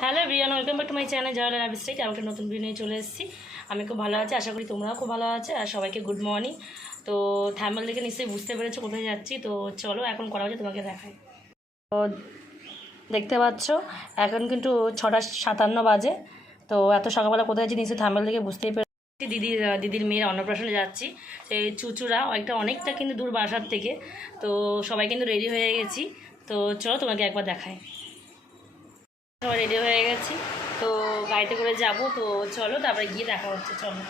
Hello everyone, welcome back to my channel জয়লা love street. আমাকে নতুন ভিডিও নিয়ে চলে এসেছি। আমি খুব ভালো আছি, আশা করি তোমরাও খুব ভালো আছো। আর সবাইকে গুড মর্নিং। তো থাম্বনেল দেখে নিশ্চয়ই বুঝতে পেরেছো কোথায় যাচ্ছি। তো চলো এখন করা হচ্ছে তোমাকে দেখাই। তো দেখতে পাচ্ছ এখন কিন্তু 6:57 বাজে। তো এত সকালবেলা কোথায় যাচ্ছি নিশ্চয়ই থাম্বনেল দেখে বুঝতেই পেরেছি। দিদির মেয়ের অন্নপ্রাশনে যাচ্ছি। সেই চুচুড়া অনেকটা কিন্তু দূর বাসার থেকে। তো সবাই কিন্তু রেডি হয়ে গেছি। তো চলো তোমাকে একবার দেখাই। সবাই রেডি হয়ে গেছি, তো গাড়িতে করে যাব। তো চলো তারপরে গিয়ে দেখা হচ্ছে। চলো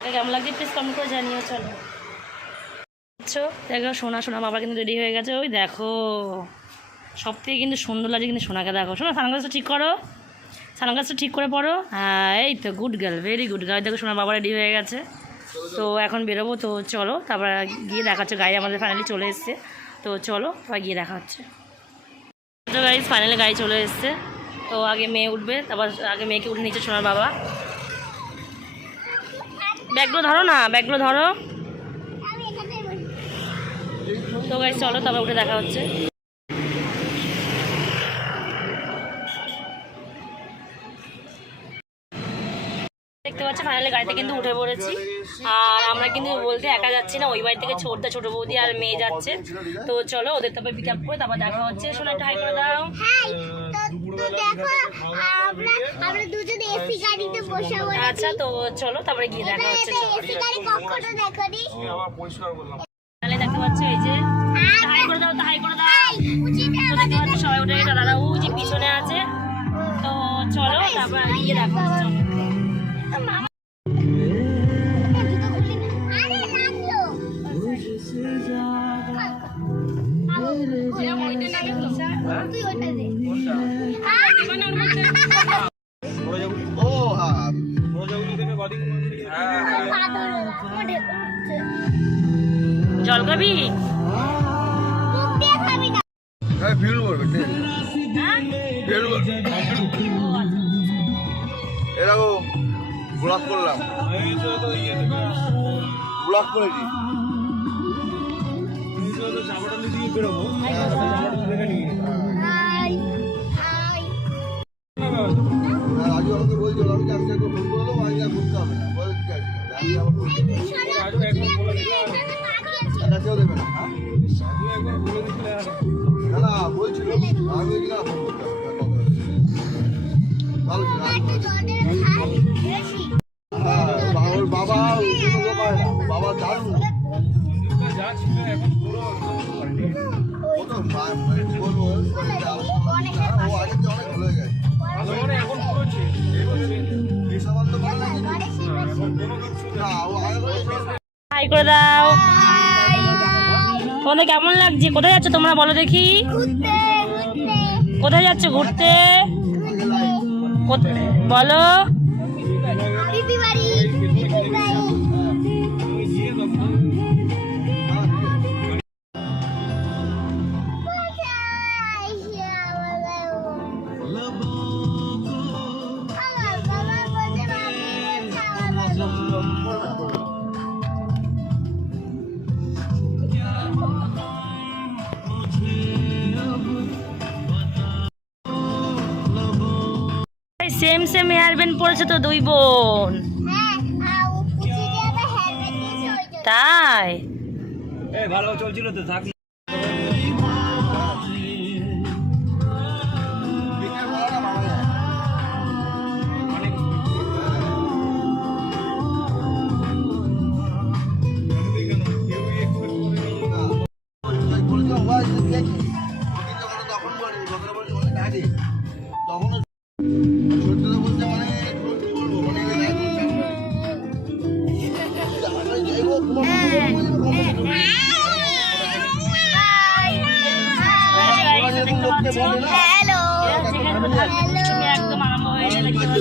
কেমন লাগছে প্লিজ কমেন্ট করে জানিও। চলো দেখো সোনা বাবা কিন্তু রেডি হয়ে গেছে। ওই দেখো সব থেকে কিন্তু সুন্দর লাগছে কিন্তু সোনাকে। দেখো সোনা সানগ্লাসটা ঠিক করো, সানগ্লাসটা ঠিক করে পড়ো। হ্যাঁ এই তো good girl, very good girl. দেখো সোনার বাবা রেডি হয়ে গেছে। তো এখন বেরোবো। তো চলো তারপরে গিয়ে দেখা হচ্ছে। গাড়ি আমাদের ফাইনালি চলে এসছে। তো চলো তারপর গিয়ে দেখা হচ্ছে। গাড়ি ফাইনালি গাড়ি চলে এসছে। তো আগে মেয়ে উঠবে, তারপর আগে মেয়েকে উঠে নিচ্ছে সোনার বাবা। ব্যাগগুলো ধরো না, ব্যাগগুলো ধরো। তো গাড়ি চলো তারপর উঠে দেখা হচ্ছে। দেখতে পাচ্ছি ফাইনালি গাড়িতে কিন্তু উঠে পড়েছি। আর আমরা কিন্তু বলতে একা যাচ্ছি না, ওই বাড়ি থেকে ছোট বৌদি আর মেয়ে যাচ্ছে। তো চলো ওদের তারপর পিক আপ করে তারপর দেখা হচ্ছে। সোনা একটু হাই করে দাও। আচ্ছা তো চলো তারপরে গিয়ে দেখা হচ্ছে। তাহলে দেখতে পাচ্ছ এই যে হাই করে দাও, তো হাই করে দাও। দেখতে পাচ্ছ সবাই উঠে গেছে, দাদা ও যে পিছনে আছে। তো চলো তারপর গিয়ে দেখা হচ্ছে। জল খাবি? এরকম ব্লক করলাম, ব্লক করেছি। রাজু আমাকে বলছিল আমি ফোন করে দেবো, আজকে আর করতে হবে না। বলে ঠিক আছে, কেউ দেবে না। না বলছিল আমি ফোন করতে হবে। ওর বাবা বাবা দারুণ হাই করে দাও। তোমাদের কেমন লাগছে? কোথায় যাচ্ছ তোমরা বলো দেখি? কোথায় যাচ্ছ ঘুরতে বলো? সেম হেয়ার ব্যান্ড পড়েছে তো দুই বোন। তাই ভালো চলছিল তো থাক। তখন বলতে মানে একদম আরম্ভ হয়ে গেছে। দেখতে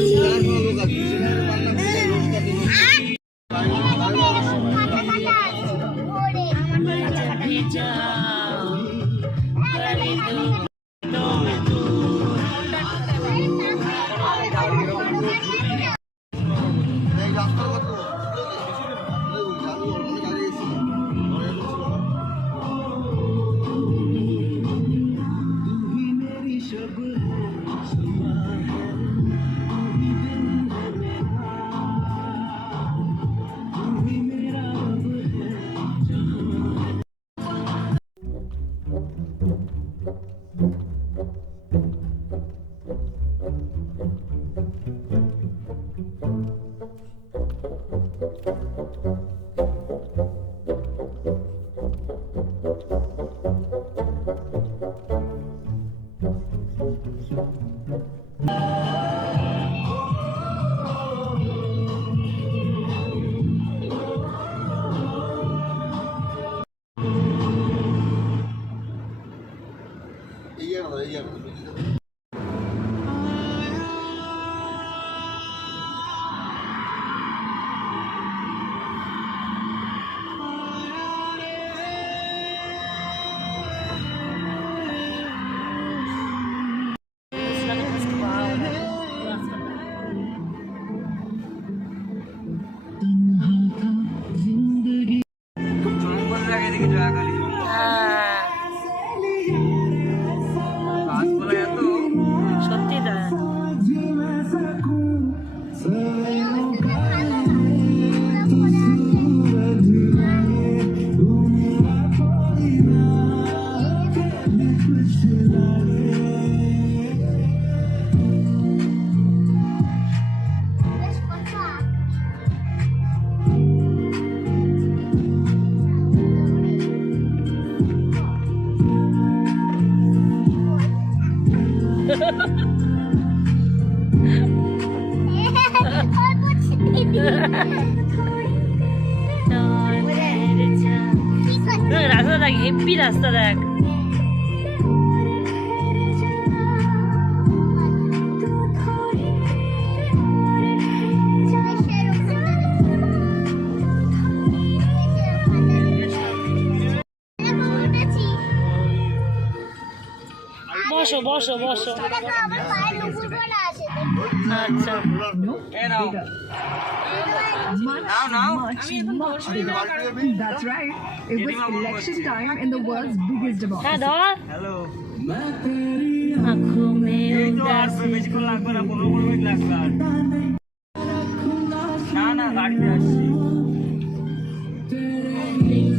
এই জায়গাটা জঙ্গলের আগে দিকে জয়াকালী গাছপালা এত সত্যি তাই। রাস্তা দেখ, হেভি রাস্তা দেখ। বসো বসো বসো। আচ্ছা এ নাও নাও That's right. It was election time in the world's biggest হ্যাঁ democracy. ধর। হ্যালো आँखों में এই তো আর उदासी বেশিক্ষণ লাগবে না 15 মিনিট লাগবে আর না না গাড়িতে আসছি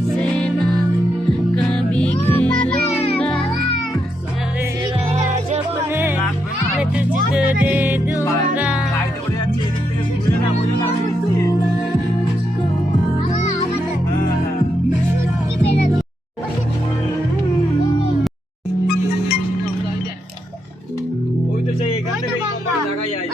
से ना कभी खेलूंगा तेरे राज अपने मैं तुझको दे दूंगा। গাড়িতে করে যাচ্ছি এদিক থেকে ঘুরে না বোঝো না ওই তো সেই এখান থেকে এই নম্বরে জায়গায় যাই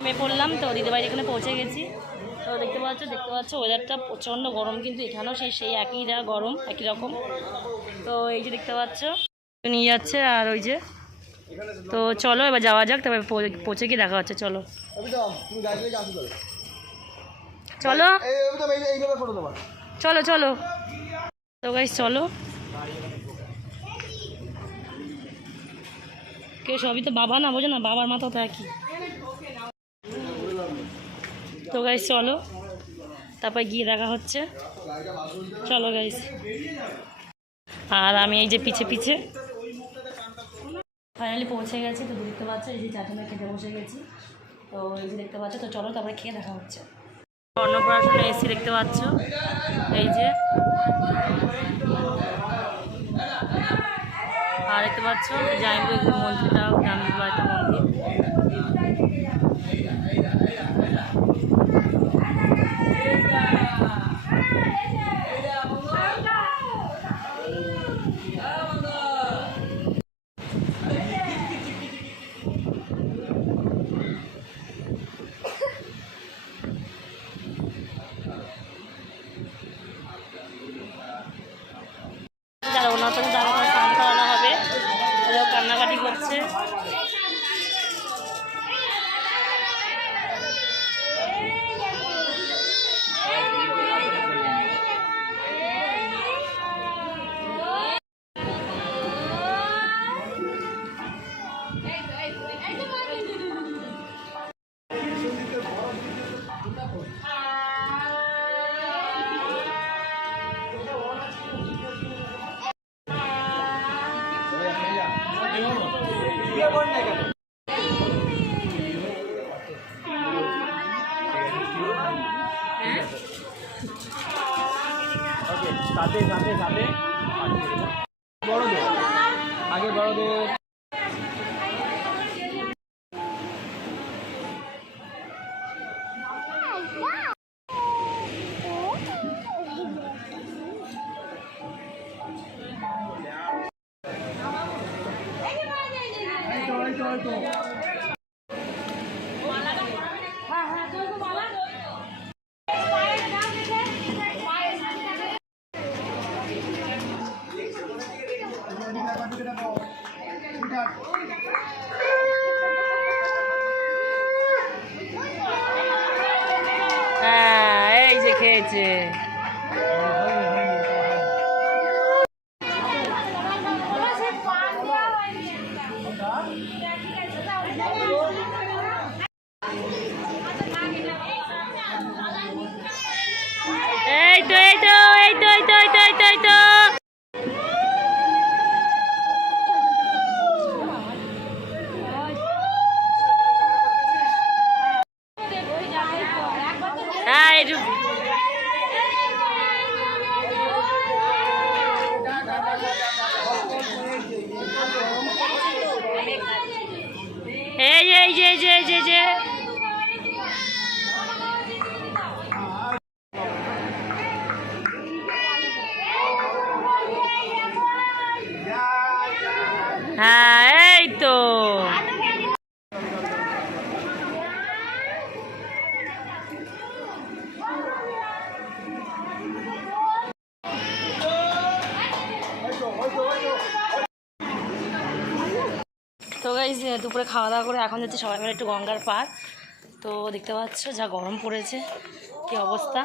আমি পড়লাম তো দিদিবাড়ি এখানে পৌঁছে গেছি। তো দেখতে পাচ্ছ ওয়েদারটা প্রচণ্ড গরম, কিন্তু এখানেও সেই একই গরম একই রকম। তো এই যে দেখতে পাচ্ছ নিয়ে যাচ্ছে, আর ওই যে তো চলো এবার যাওয়া যাক, তবে পৌঁছে গিয়ে দেখা হচ্ছে। চলো তুমি গাড়ি থেকে আসো চলো এইভাবে ফটো দেবা। চলো চলো তো গাইস চলো। কেউ সবই তো বাবা না, বোঝো না, বাবার মাথা তো একই। তো গাইস চলো তারপর গিয়ে দেখা হচ্ছে। চলো গাইস। আর আমি এই যে পিছে পিছে ফাইনালি পৌঁছে গেছি। তো দেখতে পাচ্ছ এই যে চাটনা খেতে বসে গেছি। তো এই যে দেখতে পাচ্ছ, তো চলো তারপরে খেয়ে দেখা হচ্ছে। অন্নপ্রাশনে এসি দেখতে পাচ্ছ এই যে, আর দেখতে পাচ্ছ জাইমপুর মন্দিরটা, গ্রামের বাড়িতে মন্দির। যারা ওনার সাথে স্নান করানো হবে, ওরাও কান্নাকাটি করছে। সাথে সাথে সাথে বড়দের আগে বড়দের হ্যাঁ এই যে খেয়েছে। এই তো এই তো এই তো এই তো এই তো এই তো এই তো হ্যাঁ একটু এই যে হ্যাঁ এই তো তো গাইস দুপুরে খাওয়া দাওয়া করে এখন যাচ্ছি সবাই মিলে একটু গঙ্গার পার। তো দেখতে পাচ্ছ যা গরম পড়েছে, কি অবস্থা।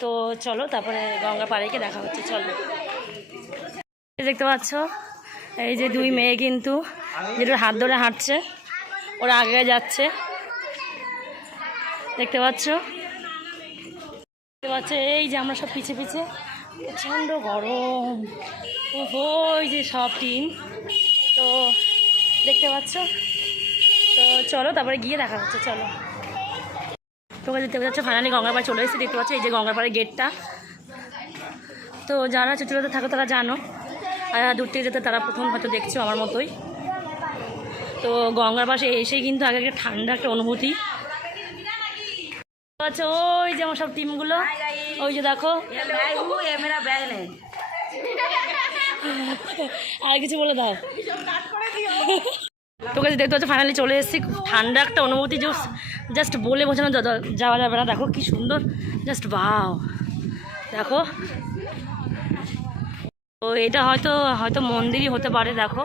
তো চলো তারপরে গঙ্গার পাড়ে গিয়ে দেখা হচ্ছে। চলো দেখতে পাচ্ছ এই যে দুই মেয়ে কিন্তু যেটা হাত ধরে হাঁটছে, ওরা আগে যাচ্ছে। দেখতে পাচ্ছ এই যে আমরা সব পিছে পিছে, প্রচণ্ড গরম। ওই যে সব টিম, তো দেখতে পাচ্ছ। তো চলো তারপরে গিয়ে দেখা হচ্ছে। চলো তোকে দেখতে পাচ্ছ ফাইনালি গঙ্গার পাড়ে চলে এসেছি। দেখতে পাচ্ছ এই যে গঙ্গার পাড়ের গেটটা। তো যারা ছোটোতে থাকো তারা জানো, আর দূর থেকে যেতে তারা প্রথম হয়তো দেখছো আমার মতোই। তো গঙ্গার পাশে এসেই কিন্তু আগে একটা ঠান্ডা একটা অনুভূতি। আচ্ছা ওই যে আমার সব টিমগুলো, ওই যে দেখো। আর কিছু বলে দাও। তোকে দেখতে পাচ্ছ ফাইনালি চলে এসেছি। ঠান্ডা একটা অনুভূতি, জাস্ট বলে বোঝানো যাওয়া যাবে না। দেখো কি সুন্দর, জাস্ট বাও। দেখো তো এটা হয়তো মন্দিরই হতে পারে। দেখো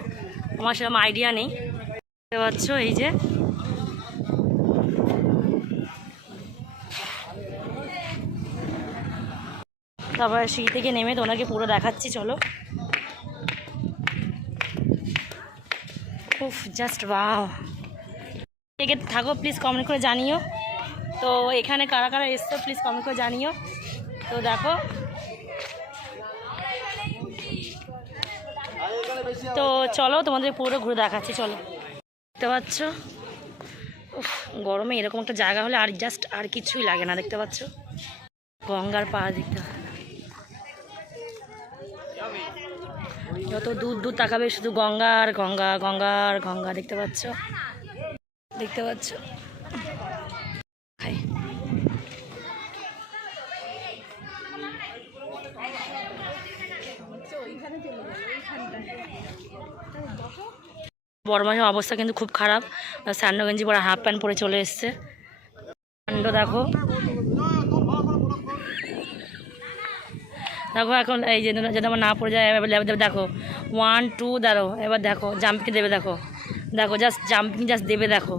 আমার সেরকম আইডিয়া নেই। দেখতে পাচ্ছ এই যে তারপরে সিঁড়ি থেকে নেমে তোমাকে পুরো দেখাচ্ছি। চলো উফ জাস্ট ওয়াও। কে থাকো প্লিজ কমেন্ট করে জানিও। তো এখানে কারা কারা এসছো প্লিজ কমেন্ট করে জানিও। তো দেখো তো চলো তোমাদের পুরো ঘুরে দেখাচ্ছি। চলো দেখতে পাচ্ছ গরমে এরকম একটা জায়গা হলে আর কিছুই লাগে না। দেখতে পাচ্ছ গঙ্গার পাড়, দেখতে যত দূর তাকাবে শুধু গঙ্গার গঙ্গা গঙ্গার গঙ্গা। দেখতে পাচ্ছ বড় মাঝে অবস্থা কিন্তু খুব খারাপ। স্যান্ডো গেঞ্জি পরে হাফ প্যান্ট পরে চলে এসছে। স্যান্ডো দেখো এখন এই যে যদি আমার না পড়ে যায় এবার দেখো 1 2 দাঁড়ো। এবার দেখো জাম্পিং দেবে, দেখো জাস্ট জাম্পিং জাস্ট দেবে। দেখো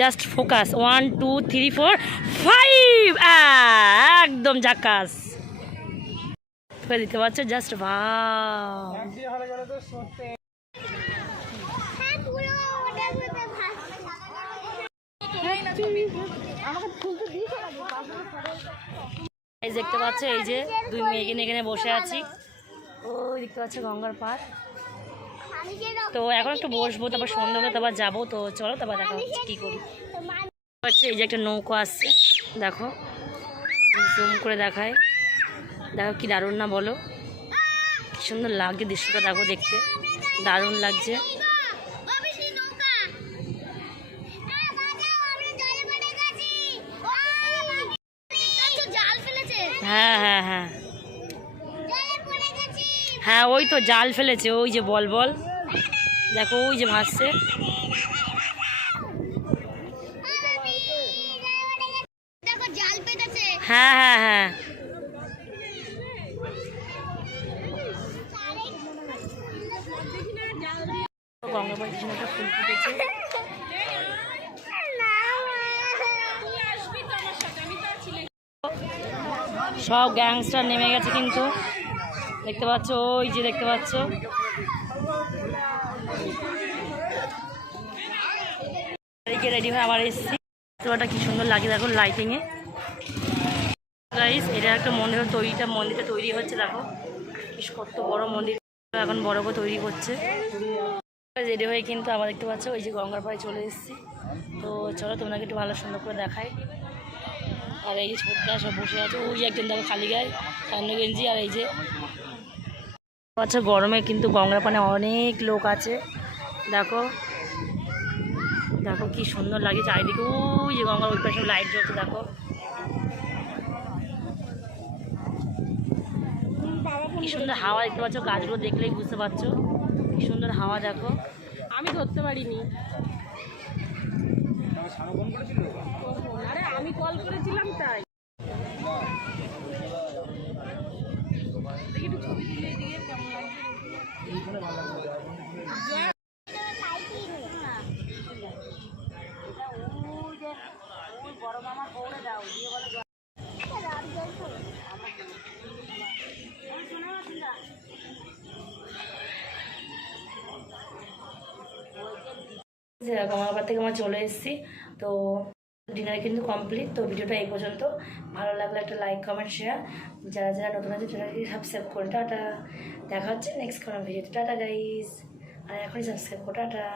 জাস্ট ফোকাস 1 2 3 4 5 একদম জাকাস দিতে পারছো। জাস্ট ভাও। এই দেখতে পাচ্ছ এই যে দুই মেয়েকে নিয়ে এখানে বসে আছি। ওই দেখতে পাচ্ছ গঙ্গার পাড়। তো এখন একটু বসবো, তারপর সন্ধ্যা হলে তারপর যাবো। তো চলো তারপর দেখা হচ্ছে কী করি। হচ্ছে এই যে একটা নৌকো আসছে, দেখো জুম করে দেখায়, দেখো কি দারুণ না বলো, কি সুন্দর লাগছে দৃশ্যটা, দেখো দেখতে দারুণ লাগছে। হ্যাঁ হ্যাঁ হ্যাঁ হ্যাঁ, ওই তো জাল ফেলেছে, ওই যে বল বল দেখো, ওই যে ভাসছে। হ্যাঁ হ্যাঁ হ্যাঁ, গঙ্গাপাড়ি পিছনে একটা ফুল ফুটেছে। সব গ্যাংস্টার নেমে গেছে কিন্তু, দেখতে পাচ্ছ, ওই যে দেখতে পাচ্ছ। রেডি হয়ে আবার এসেছি, তোটা কি সুন্দর লাগে দেখো লাইটিংয়ে। গাইস, এটা একটা মন্দিরটা তৈরি হচ্ছে, দেখো কত বড় মন্দির, এখন বড় করে তৈরি করছে। রেডি হয়ে কিন্তু আবার দেখতে পাচ্ছ ওই যে গঙ্গার পাড়ে চলে এসেছি। তো চলো তোমাকে একটু ভালো সুন্দর করে দেখাই। আর এই যে ছোটটা সব বসে আছে, ওই যে একজন দেখো খালি গায়ে কান্না গেঞ্জি। আর এই যে আচ্ছা, গরমে কিন্তু গঙ্গার পাড়ে অনেক লোক আছে, দেখো দেখো কি সুন্দর লাগে চারিদিকে। ওই যে গঙ্গার ওই পাশে লাইট জ্বলছে, দেখো কি সুন্দর হাওয়া দেখতে পাচ্ছ, গাছগুলো দেখলেই বুঝতে পারছো কি সুন্দর হাওয়া, দেখো আমি ধরতে পারিনি। আরে আমি কল করেছিলাম তাই। দেখি একটু ছবি তুলে দিয়ে কেমন লাগছে। ওই বড় মামা কৌড়ে দাও দিয়ে বলে গঙ্গাপাড় থেকে আমরা চলে এসেছি। তো ডিনার কিন্তু কমপ্লিট। তো ভিডিওটা এই পর্যন্ত, ভালো লাগলে একটা লাইক কমেন্ট শেয়ার, যারা যারা নতুন আছে চ্যানেলটি সাবস্ক্রাইব করে টাটা। দেখা হচ্ছে নেক্সট কোনো ভিডিওতে, টাটা গাইস। আর এখনই সাবস্ক্রাইব করো, টাটা।